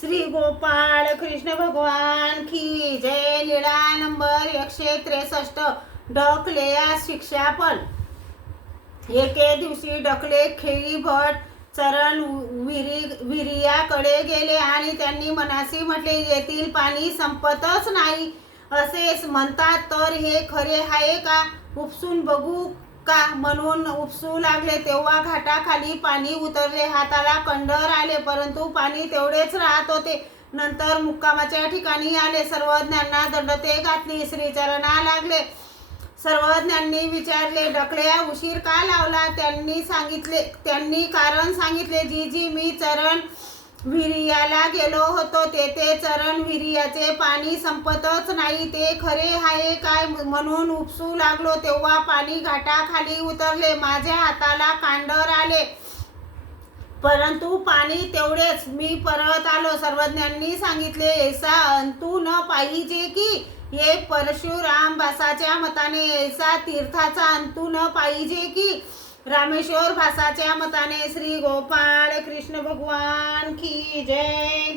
श्री गोपाळ कृष्ण भगवान की जय लीळा नंबर एकशे त्रेसष्ट. डकलेया शिक्षापण एके दिवशी डकले खेळी भट चरण विरी विरियाकडे गेले आणि त्यांनी मनाशी म्हटले येथील पाणी संपतच नाही. असेच म्हणतात तर हे खरे आहे का? उपसून बघू का म्हणून उपसू लागले तेव्हा घाटाखाली पाणी उतरले. हाताला कंडर आले परंतु पाणी तेवढेच राहत होते. नंतर मुक्कामाच्या ठिकाणी आले. सर्वज्ञांना दंडते घातली. श्रीचरणा लागले. सर्वज्ञांनी विचारले ढकल्या उशीर का लावला? त्यांनी सांगितले त्यांनी कारण सांगितले. जी जी मी चरण विरियाला गेलो होतो तेथे चरण विरियाचे पाणी संपतच नाही. ते खरे आहे काय म्हणून उपसू लागलो तेव्हा पाणी घाटाखाली उतरले. माझ्या हाताला कांडर आले. परंतु पाणी तेवढेच. मी परत आलो. सर्वज्ञांनी सांगितले ऐसा अंतू न पाहिजे की हे परशुराम बासाच्या मताने ऐसा तीर्थाचा अंतू न पाहिजे की रामेश्वर भासाच्या मताने श्री गोपाळ कृष्ण भगवान की जय.